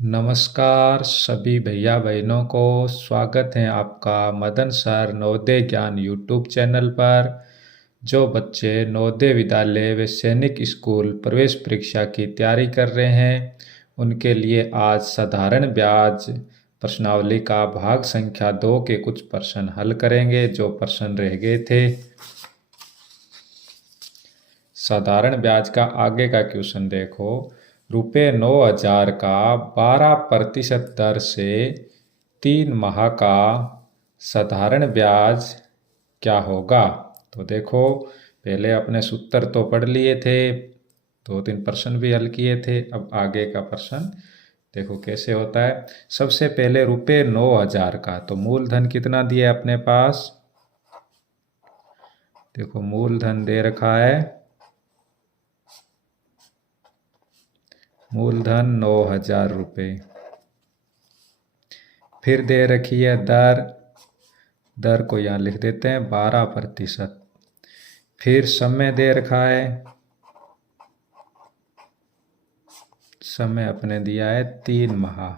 नमस्कार सभी भैया बहनों को। स्वागत है आपका मदन सर नवोदय ज्ञान यूट्यूब चैनल पर। जो बच्चे नवोदय विद्यालय व सैनिक स्कूल प्रवेश परीक्षा की तैयारी कर रहे हैं उनके लिए आज साधारण ब्याज प्रश्नावली का भाग संख्या 2 के कुछ प्रश्न हल करेंगे जो प्रश्न रह गए थे। साधारण ब्याज का आगे का क्वेश्चन देखो। ₹9,000 का 12% दर से 3 माह का साधारण ब्याज क्या होगा। तो देखो, पहले अपने सूत्र तो पढ़ लिए थे, 2-3 प्रश्न भी हल किए थे। अब आगे का प्रश्न देखो कैसे होता है। सबसे पहले ₹9,000 का, तो मूलधन कितना दिया है अपने पास। देखो मूलधन दे रखा है, मूलधन 9,000 रुपये। फिर दे रखी है दर, दर को यहाँ लिख देते हैं 12%। फिर समय दे रखा है, समय अपने दिया है 3 माह।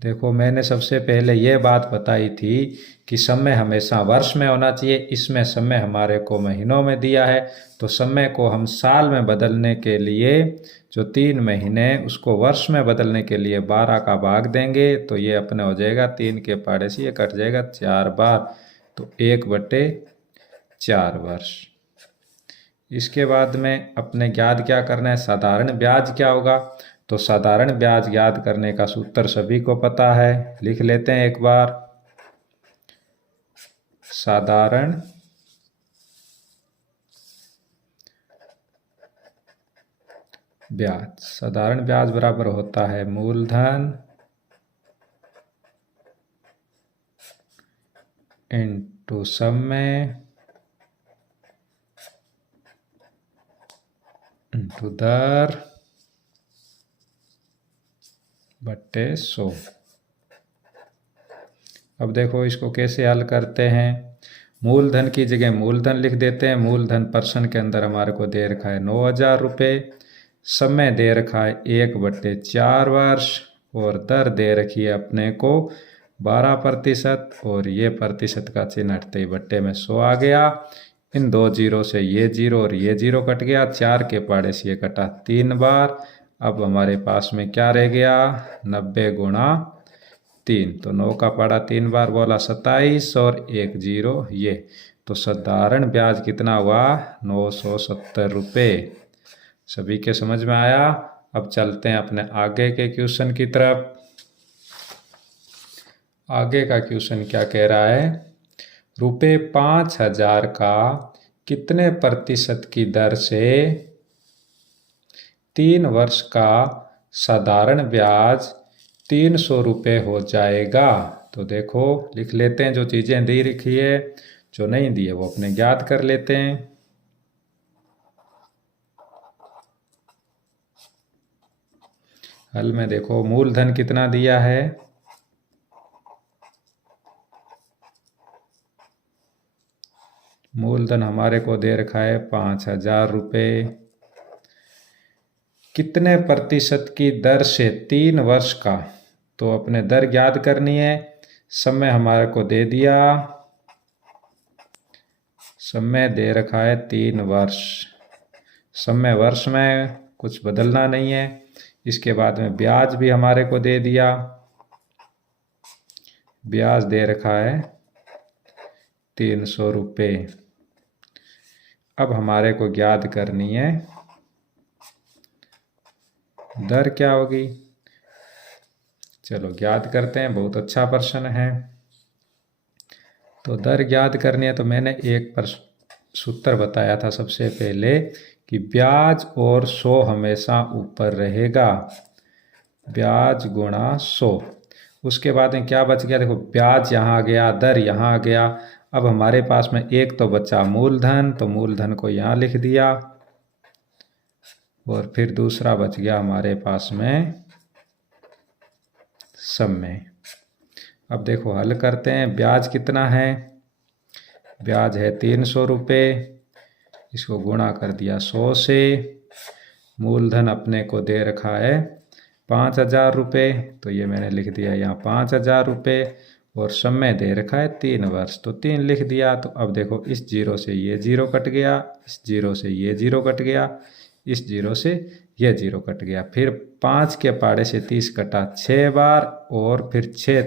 देखो मैंने सबसे पहले ये बात बताई थी कि समय हमेशा वर्ष में होना चाहिए, इसमें समय हमारे को महीनों में दिया है, तो समय को हम साल में बदलने के लिए जो 3 महीने उसको वर्ष में बदलने के लिए 12 का भाग देंगे, तो ये अपने हो जाएगा 3 के पहाड़े से ये कट जाएगा 4 बार, तो 1/4 वर्ष। इसके बाद में अपने ज्ञात क्या करना है, साधारण ब्याज क्या होगा। तो साधारण ब्याज ज्ञात करने का सूत्र सभी को पता है, लिख लेते हैं एक बार। साधारण ब्याज, साधारण ब्याज बराबर होता है मूलधन इनटू समय इनटू दर बट्टे 100। अब देखो इसको कैसे हल करते हैं। मूलधन की जगह मूलधन लिख देते हैं। मूलधन प्रश्न के अंदर हमारे को दे रखा है 9,000 रुपये, समय दे रखा है 1/4 वर्ष, और दर दे रखी है अपने को 12%, और ये प्रतिशत का चिन्ह हटते ही बट्टे में 100 आ गया। इन 2 जीरो से ये जीरो और ये जीरो कट गया, 4 के पहाड़े से ये कटा 3 बार। अब हमारे पास में क्या रह गया, 90 गुणा 3, तो 9 का पहाड़ा 3 बार बोला 27, और 1 जीरो ये, तो साधारण ब्याज कितना हुआ, 970 रुपये। सभी के समझ में आया। अब चलते हैं अपने आगे के क्वेश्चन की तरफ। आगे का क्वेश्चन क्या कह रहा है, ₹5,000 का कितने प्रतिशत की दर से 3 वर्ष का साधारण ब्याज 300 रुपये हो जाएगा। तो देखो लिख लेते हैं, जो चीज़ें दी रखी है, जो नहीं दी है वो अपने ज्ञात कर लेते हैं। हल में देखो मूलधन कितना दिया है, मूलधन हमारे को दे रखा है 5,000 रुपये। कितने प्रतिशत की दर से 3 वर्ष का, तो अपने दर ज्ञात करनी है। समय हमारे को दे दिया, समय दे रखा है 3 वर्ष, समय वर्ष में कुछ बदलना नहीं है। इसके बाद में ब्याज भी हमारे को दे दिया, ब्याज दे रखा है 300 रुपये। अब हमारे को ज्ञात करनी है दर क्या होगी। चलो ज्ञात करते हैं, बहुत अच्छा प्रश्न है। तो दर ज्ञात करनी है, तो मैंने एक सूत्र बताया था सबसे पहले कि ब्याज और 100 हमेशा ऊपर रहेगा, ब्याज गुणा 100। उसके बाद में क्या बच गया, देखो ब्याज यहाँ आ गया, दर यहाँ आ गया। अब हमारे पास में एक तो बचा मूलधन, तो मूलधन को यहाँ लिख दिया, और फिर दूसरा बच गया हमारे पास में समय। अब देखो हल करते हैं। ब्याज कितना है, ब्याज है 300 रुपये, इसको गुणा कर दिया 100 से। मूलधन अपने को दे रखा है 5,000 रुपये, तो ये मैंने लिख दिया यहाँ 5,000 रुपये, और समय दे रखा है 3 वर्ष, तो 3 लिख दिया। तो अब देखो इस जीरो से ये जीरो कट गया, इस जीरो से ये जीरो कट गया, इस जीरो से ये जीरो कट गया। फिर 5 के पाड़े से 30 कटा 6 बार, और फिर 6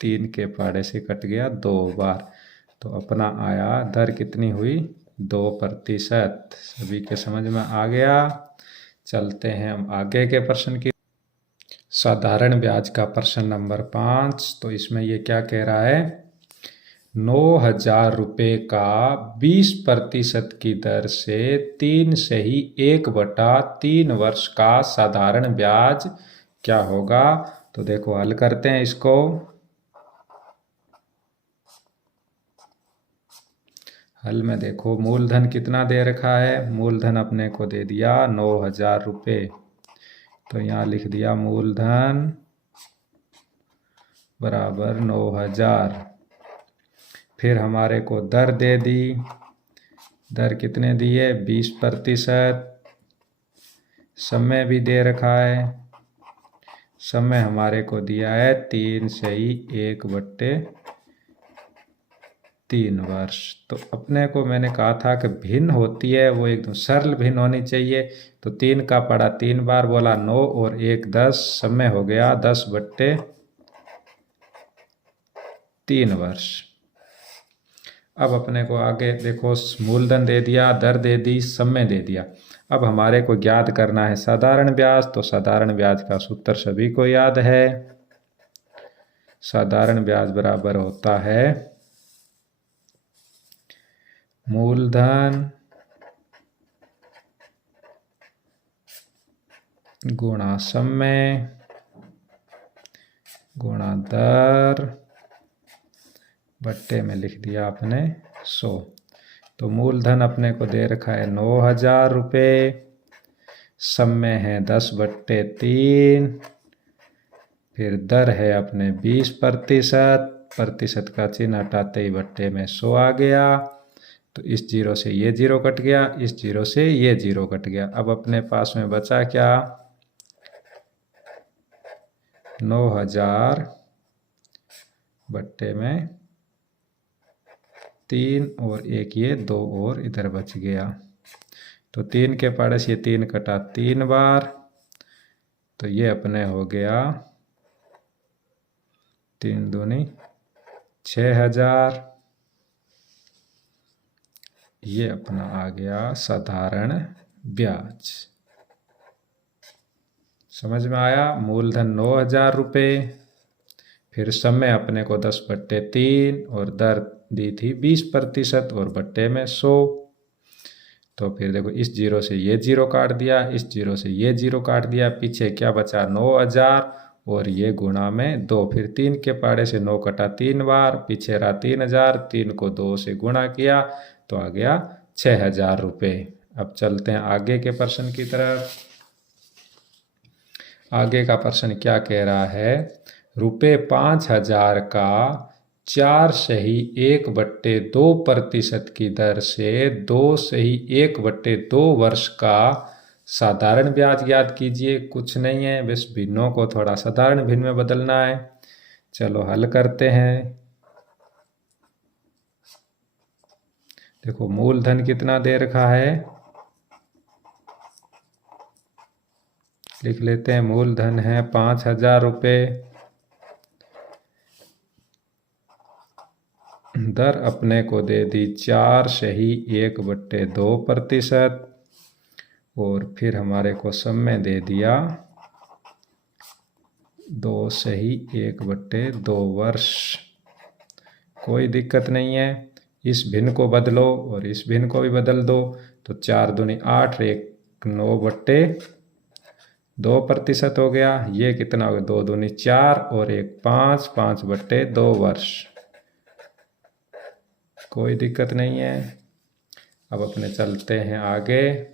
3 के पाड़े से कट गया 2 बार। तो अपना आया दर कितनी हुई, 2%। सभी के समझ में आ गया। चलते हैं हम आगे के प्रश्न की। साधारण ब्याज का प्रश्न नंबर 5। तो इसमें ये क्या कह रहा है, 9,000 रुपये का 20% की दर से 3/1/3 वर्ष का साधारण ब्याज क्या होगा। तो देखो हल करते हैं इसको। हल में देखो मूलधन कितना दे रखा है, मूलधन अपने को दे दिया 9,000 रुपये। तो यहाँ लिख दिया मूलधन बराबर 9,000। फिर हमारे को दर दे दी, दर कितने दी है, 20%। समय भी दे रखा है, समय हमारे को दिया है 3/1/3 वर्ष। तो अपने को मैंने कहा था कि भिन्न होती है वो एकदम सरल भिन्न होनी चाहिए। तो 3 का पड़ा 3 बार, बोला 9 और 1 10, समय हो गया 10/3 वर्ष। अब अपने को आगे देखो मूलधन दे दिया, दर दे दी, समय दे दिया। अब हमारे को ज्ञात करना है साधारण ब्याज। तो साधारण ब्याज का सूत्र सभी को याद है, साधारण ब्याज बराबर होता है मूलधन गुणा समय गुणा दर बट्टे में लिख दिया आपने 100। तो मूलधन अपने को दे रखा है 9,000 रुपये, समय है 10/3, फिर दर है अपने 20%, प्रतिशत का चिन्ह हटाते ही बट्टे में 100 आ गया। तो इस जीरो से ये जीरो कट गया, इस जीरो से ये जीरो कट गया। अब अपने पास में बचा क्या, 9,000 बट्टे में 3 और 1 ये 2 और इधर बच गया। तो 3 के पाड़े से 3 कटा 3 बार, तो ये अपने हो गया 3 दूनी 6,000। ये अपना आ गया साधारण ब्याज। समझ में आया। मूलधन 9,000 रुपये, फिर समय अपने को 10/3 और दर दी थी 20% और बट्टे में 100। तो फिर देखो इस जीरो से ये जीरो काट दिया, इस जीरो से ये जीरो काट दिया, पीछे क्या बचा 9,000 और ये गुणा में 2। फिर 3 के पाड़े से 9 कटा 3 बार, पीछे रहा 3,000, 3 को 2 से गुणा किया तो आ गया 6,000 रुपये। अब चलते हैं आगे के प्रश्न की तरफ। आगे का प्रश्न क्या कह रहा है, रुपये 5,000 का 4/1/2% की दर से 2/1/2 वर्ष का साधारण ब्याज ज्ञात कीजिए। कुछ नहीं है, बस भिन्नों को थोड़ा साधारण भिन्न में बदलना है। चलो हल करते हैं। देखो मूलधन कितना दे रखा है, लिख लेते हैं। मूलधन है 5,000 रुपये, दर अपने को दे दी 4/1/2%, और फिर हमारे को समय दे दिया 2/1/2 वर्ष। कोई दिक्कत नहीं है, इस भिन्न को बदलो और इस भिन्न को भी बदल दो। तो 4 दूनी 8, 1 9/2% हो गया। ये कितना हो गया, 2 दूनी 4 और 1 5, 5/2 वर्ष। कोई दिक्कत नहीं है। अब अपने चलते हैं आगे।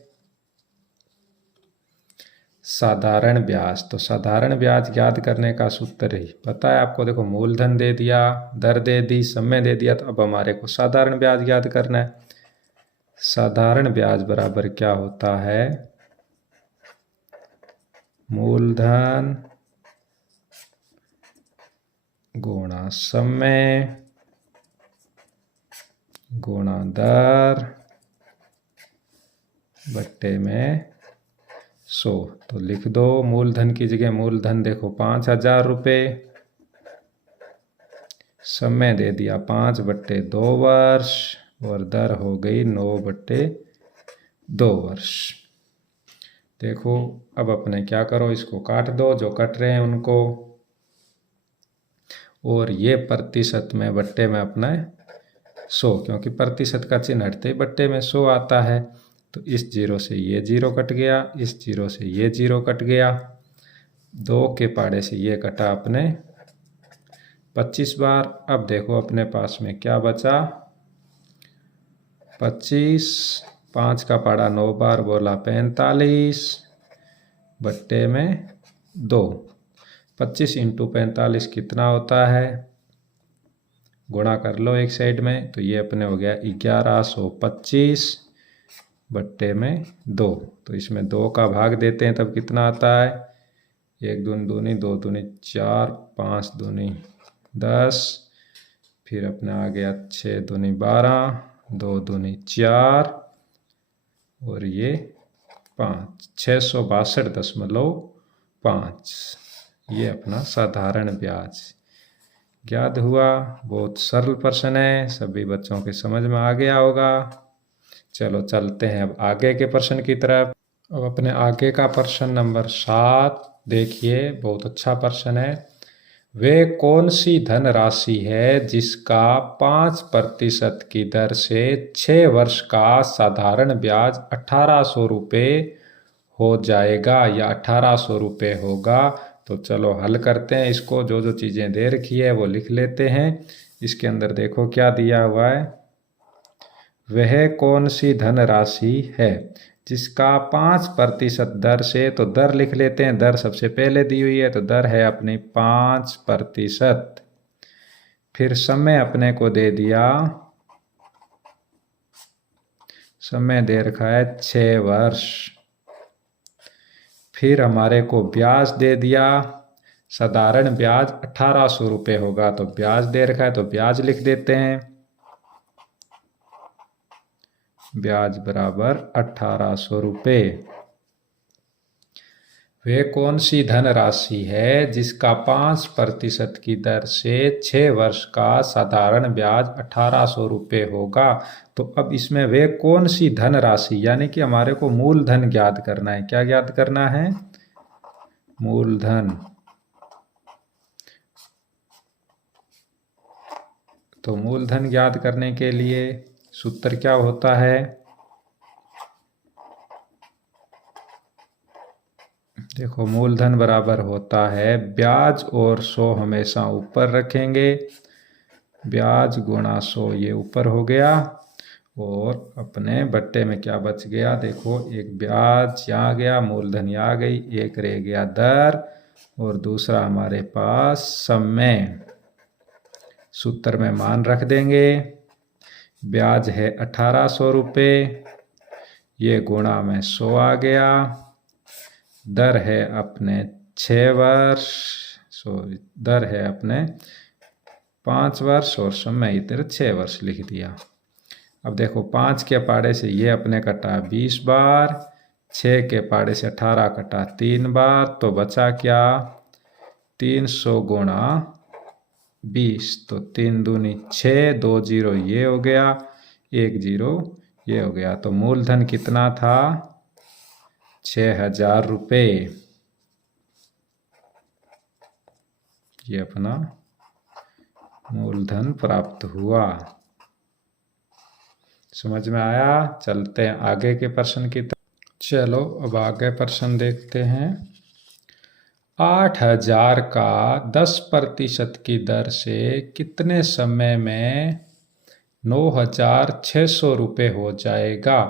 साधारण ब्याज। तो साधारण ब्याज ज्ञात करने का सूत्र ही पता है आपको। देखो मूलधन दे दिया, दर दे दी, समय दे दिया, तो अब हमारे को साधारण ब्याज ज्ञात करना है। साधारण ब्याज बराबर क्या होता है, मूलधन गुणा समय गुणा दर बट्टे में 100। तो लिख दो मूलधन की जगह मूलधन देखो 5,000 रुपये, समय दे दिया 5/2 वर्ष और दर हो गई 9/2 वर्ष। देखो अब अपने क्या करो, इसको काट दो जो कट रहे हैं उनको, और ये प्रतिशत में बट्टे में अपना 100, क्योंकि प्रतिशत का चिन्ह हटते ही बट्टे में 100 आता है। तो इस जीरो से ये जीरो कट गया, इस जीरो से ये जीरो कट गया, 2 के पाड़े से ये कटा अपने 25 बार। अब देखो अपने पास में क्या बचा, 25, 5 का पाड़ा 9 बार बोला 45 बट्टे में 2। 25 × 45 कितना होता है, गुणा कर लो एक साइड में, तो ये अपने हो गया 1125 बट्टे में 2। तो इसमें 2 का भाग देते हैं तब कितना आता है, 1 दूनी 2, 2 दूनी 4, 5 दूनी 10, फिर अपने आ गया 6 दूनी 12, 2 दूनी 4 और ये 5, 662.5। ये अपना साधारण ब्याज ज्ञात हुआ। बहुत सरल प्रश्न है, सभी बच्चों के समझ में आ गया होगा। चलो चलते हैं अब आगे के प्रश्न की तरफ। अब अपने आगे का प्रश्न नंबर 7 देखिए, बहुत अच्छा प्रश्न है। वे कौन सी धन राशि है जिसका 5% की दर से 6 वर्ष का साधारण ब्याज 1800 रुपये हो जाएगा या 1800 रुपये होगा। तो चलो हल करते हैं इसको, जो जो चीज़ें दे रखी है वो लिख लेते हैं। इसके अंदर देखो क्या दिया हुआ है, वह कौन सी धन राशि है जिसका 5% दर से, तो दर लिख लेते हैं, दर सबसे पहले दी हुई है तो दर है अपनी 5%। फिर समय अपने को दे दिया, समय दे रखा है 6 वर्ष। फिर हमारे को ब्याज दे दिया, साधारण ब्याज 1800 रुपये होगा, तो ब्याज दे रखा है तो ब्याज लिख देते हैं, ब्याज बराबर 1800 रुपये। वे कौन सी धन राशि है जिसका 5% की दर से 6 वर्ष का साधारण ब्याज 1800 रुपये होगा। तो अब इसमें वे कौन सी धन राशि, यानी कि हमारे को मूलधन ज्ञात करना है। क्या ज्ञात करना है, मूलधन। तो मूलधन ज्ञात करने के लिए सूत्र क्या होता है, देखो मूलधन बराबर होता है ब्याज और 100 हमेशा ऊपर रखेंगे, ब्याज गुणा 100 ये ऊपर हो गया, और अपने बट्टे में क्या बच गया, देखो एक ब्याज यहाँ गया, मूलधन यहाँ गई, एक रह गया दर और दूसरा हमारे पास समय। सूत्र में मान रख देंगे, ब्याज है 1800 रुपये, ये गुणा में 100 आ गया, दर है अपने 6 वर्ष, दर है अपने 5 वर्ष और समय इधर 6 वर्ष लिख दिया। अब देखो 5 के पाड़े से ये अपने कटा 20 बार, 6 के पाड़े से 18 कटा 3 बार, तो बचा क्या, 300 गुणा 20, तो 3 दूनी 6, 2 जीरो ये हो गया, 1 जीरो ये हो गया। तो मूलधन कितना था, 6000 रुपये। ये अपना मूलधन प्राप्त हुआ। समझ में आया। चलते हैं आगे के प्रश्न की तरफ। चलो अब आगे प्रश्न देखते हैं। 8000 का 10% की दर से कितने समय में 9600 रुपये हो जाएगा।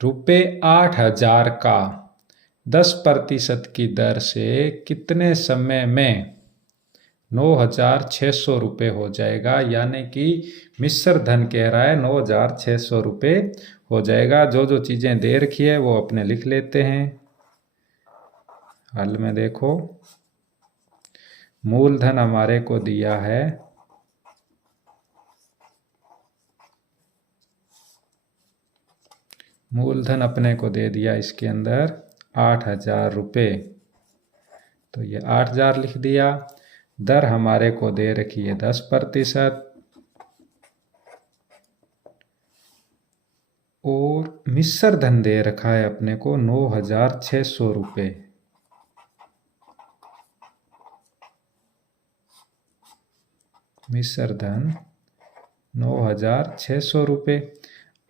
रुपये 8000 का 10% की दर से कितने समय में 9600 रुपये हो जाएगा, यानी कि मिश्र धन कह रहा है 9600 रुपये हो जाएगा। जो जो चीज़ें दे रखी है वो अपने लिख लेते हैं। हल में देखो मूलधन हमारे को दिया है मूलधन अपने को दे दिया इसके अंदर 8,000 रुपये। तो ये 8,000 लिख दिया। दर हमारे को दे रखी है 10%। और मिश्र धन दे रखा है अपने को 9,600 रुपये। मिश्र धन 9,600 रुपये।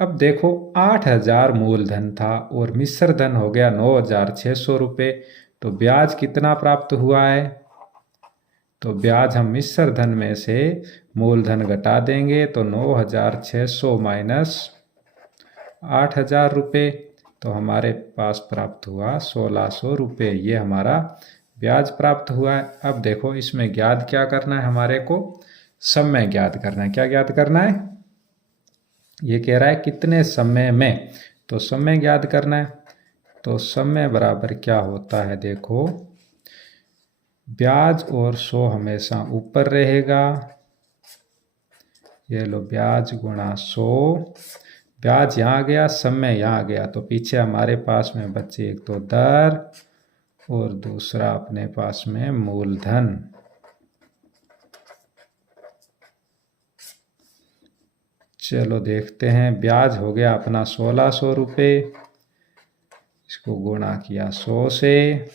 अब देखो 8,000 मूलधन था और मिश्र धन हो गया 9,600 रुपये। तो ब्याज कितना प्राप्त हुआ है? तो ब्याज हम मिश्र धन में से मूलधन घटा देंगे तो 9,600 माइनस 8,000 रुपये, तो हमारे पास प्राप्त हुआ 1,600 रुपये। ये हमारा ब्याज प्राप्त हुआ है। अब देखो इसमें ज्ञात क्या करना है हमारे को? समय ज्ञात करना है। क्या ज्ञात करना है? ये कह रहा है कितने समय में, तो समय ज्ञात करना है। तो समय बराबर क्या होता है? देखो ब्याज और 100 हमेशा ऊपर रहेगा। ये लो ब्याज गुणा 100। ब्याज यहाँ गया, समय यहाँ गया, तो पीछे हमारे पास में बचे एक तो दर और दूसरा अपने पास में मूलधन। चलो देखते हैं। ब्याज हो गया अपना 1,600 रुपये, इसको गुणा किया 100 से।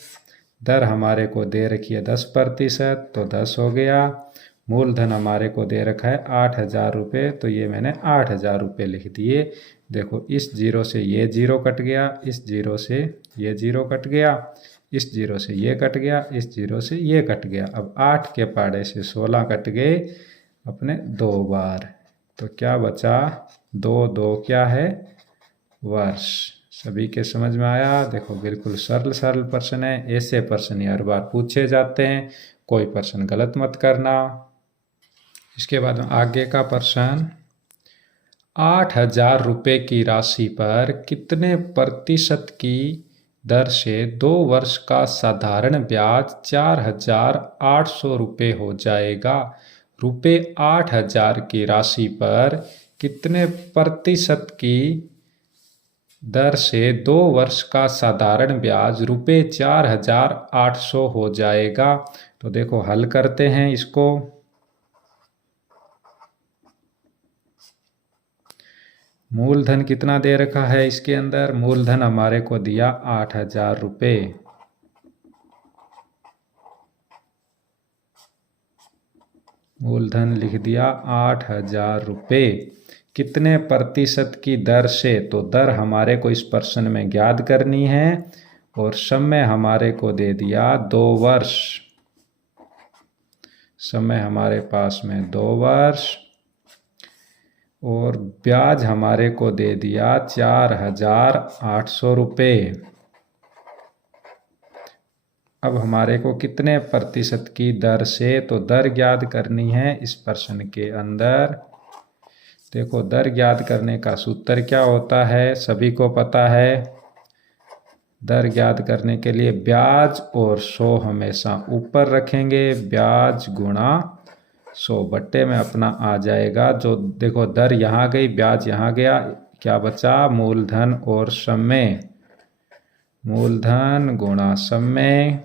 दर हमारे को दे रखी है 10%, तो 10 हो गया। मूलधन हमारे को दे रखा है 8,000 रुपये, तो ये मैंने 8,000 रुपये लिख दिए। देखो इस जीरो से ये जीरो कट गया, इस जीरो से ये जीरो कट गया, इस जीरो से ये कट गया, इस जीरो से ये कट गया। अब 8 के पाड़े से 16 कट गए अपने 2 बार, तो क्या बचा? 2 2 क्या है? वर्ष। सभी के समझ में आया? देखो बिल्कुल सरल सरल प्रश्न है। ऐसे प्रश्न हर बार पूछे जाते हैं, कोई प्रश्न गलत मत करना। इसके बाद आगे का प्रश्न, 8,000 रुपये की राशि पर कितने प्रतिशत की दर से 2 वर्ष का साधारण ब्याज 4,800 रुपये हो जाएगा? रुपये 8,000 की राशि पर कितने प्रतिशत की दर से 2 वर्ष का साधारण ब्याज रुपये 4,800 हो जाएगा? तो देखो हल करते हैं इसको। मूलधन कितना दे रखा है इसके अंदर? मूलधन हमारे को दिया 8,000 रुपये। मूलधन लिख दिया 8,000 रुपये। कितने प्रतिशत की दर से? तो दर हमारे को इस प्रश्न में ज्ञात करनी है और समय हमारे को दे दिया 2 वर्ष। समय हमारे पास में 2 वर्ष और ब्याज हमारे को दे दिया 4,800 रुपये। अब हमारे को कितने प्रतिशत की दर से? तो दर ज्ञात करनी है इस प्रश्न के अंदर। देखो दर ज्ञात करने का सूत्र क्या होता है? सभी को पता है। दर ज्ञात करने के लिए ब्याज और 100 हमेशा ऊपर रखेंगे। ब्याज गुणा 100 बट्टे में अपना आ जाएगा। जो देखो दर यहाँ गई, ब्याज यहाँ गया, क्या बचा? मूलधन और समय। मूलधन गुणा समय।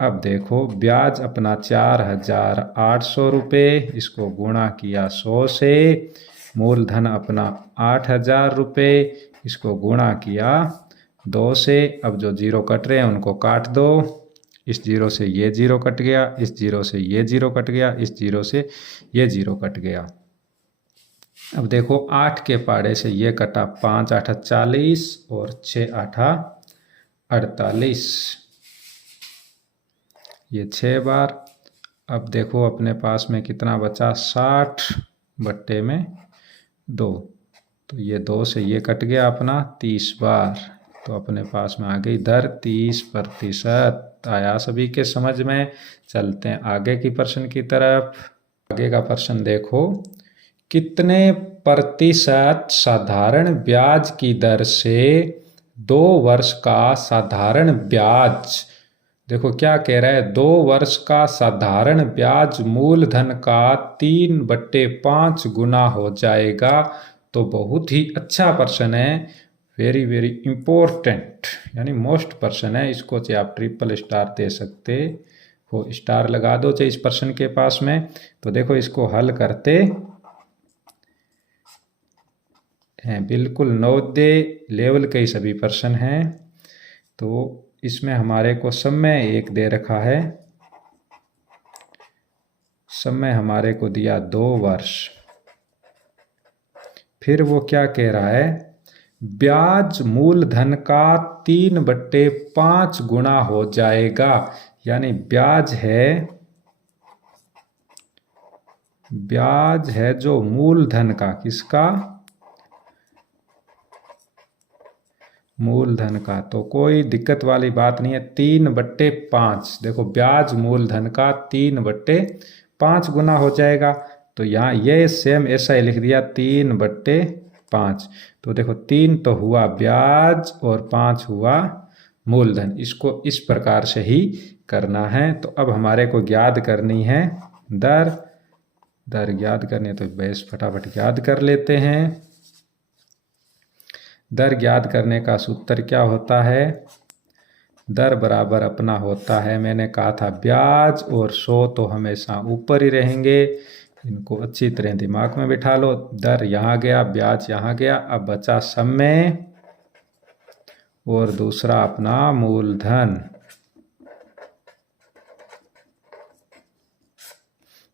अब देखो ब्याज अपना 4,800 रुपये, इसको गुणा किया 100 से। मूलधन अपना 8,000 रुपये, इसको गुणा किया 2 से। अब जो जीरो कट रहे हैं उनको काट दो। इस जीरो से ये जीरो कट गया, इस जीरो से ये जीरो कट गया, इस जीरो से ये जीरो कट गया। अब देखो 8 के पाड़े से ये कटा, 5 8 40 और 6 8 48, ये 6 बार। अब देखो अपने पास में कितना बचा? 60 बट्टे में 2, तो ये 2 से ये कट गया अपना 30 बार, तो अपने पास में आ गई दर 30%। आया सभी के समझ में? चलते हैं आगे की प्रश्न की तरफ। आगे का प्रश्न देखो, कितने प्रतिशत साधारण ब्याज की दर से 2 वर्ष का साधारण ब्याज, देखो क्या कह रहा है, 2 वर्ष का साधारण ब्याज मूलधन का 3/5 गुना हो जाएगा। तो बहुत ही अच्छा प्रश्न है, वेरी वेरी इंपॉर्टेंट, यानी मोस्ट प्रश्न है। इसको चाहे आप ट्रिपल स्टार दे सकते हो, स्टार लगा दो चाहे इस प्रश्न के पास में। तो देखो इसको हल करते हैं, बिल्कुल नवोदय लेवल के ही सभी प्रश्न हैं। तो इसमें हमारे को समय एक दे रखा है, समय हमारे को दिया 2 वर्ष। फिर वो क्या कह रहा है, ब्याज मूलधन का 3/5 गुना हो जाएगा, यानी ब्याज है जो मूलधन का, किसका, मूलधन का। तो कोई दिक्कत वाली बात नहीं है, 3/5, देखो ब्याज मूलधन का 3/5 गुना हो जाएगा। तो यहाँ ये सेम ऐसा ही लिख दिया 3/5। तो देखो 3 तो हुआ ब्याज और 5 हुआ मूलधन, इसको इस प्रकार से ही करना है। तो अब हमारे को ज्ञात करनी है दर ज्ञात करनी है, तो बेस फटाफट ज्ञात कर लेते हैं। दर ज्ञात करने का सूत्र क्या होता है, दर बराबर अपना होता है, मैंने कहा था ब्याज और 100 तो हमेशा ऊपर ही रहेंगे, इनको अच्छी तरह दिमाग में बिठा लो। दर यहाँ गया, ब्याज यहाँ गया, अब बचा समय और दूसरा अपना मूलधन।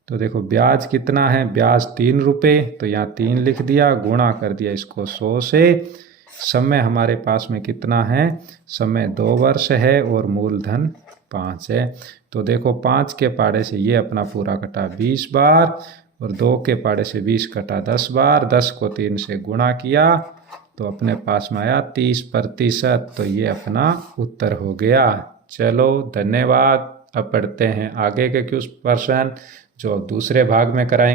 तो देखो ब्याज कितना है, ब्याज 3 रुपये, तो यहाँ 3 लिख दिया, गुणा कर दिया इसको 100 से। समय हमारे पास में कितना है, समय 2 वर्ष है और मूलधन 5 है। तो देखो 5 के पाड़े से ये अपना पूरा कटा 20 बार और 2 के पाड़े से 20 कटा 10 बार, 10 को 3 से गुणा किया तो अपने पास में आया 30%। तो ये अपना उत्तर हो गया। चलो धन्यवाद। अब पढ़ते हैं आगे के कुछ प्रश्न जो दूसरे भाग में कराएंगे।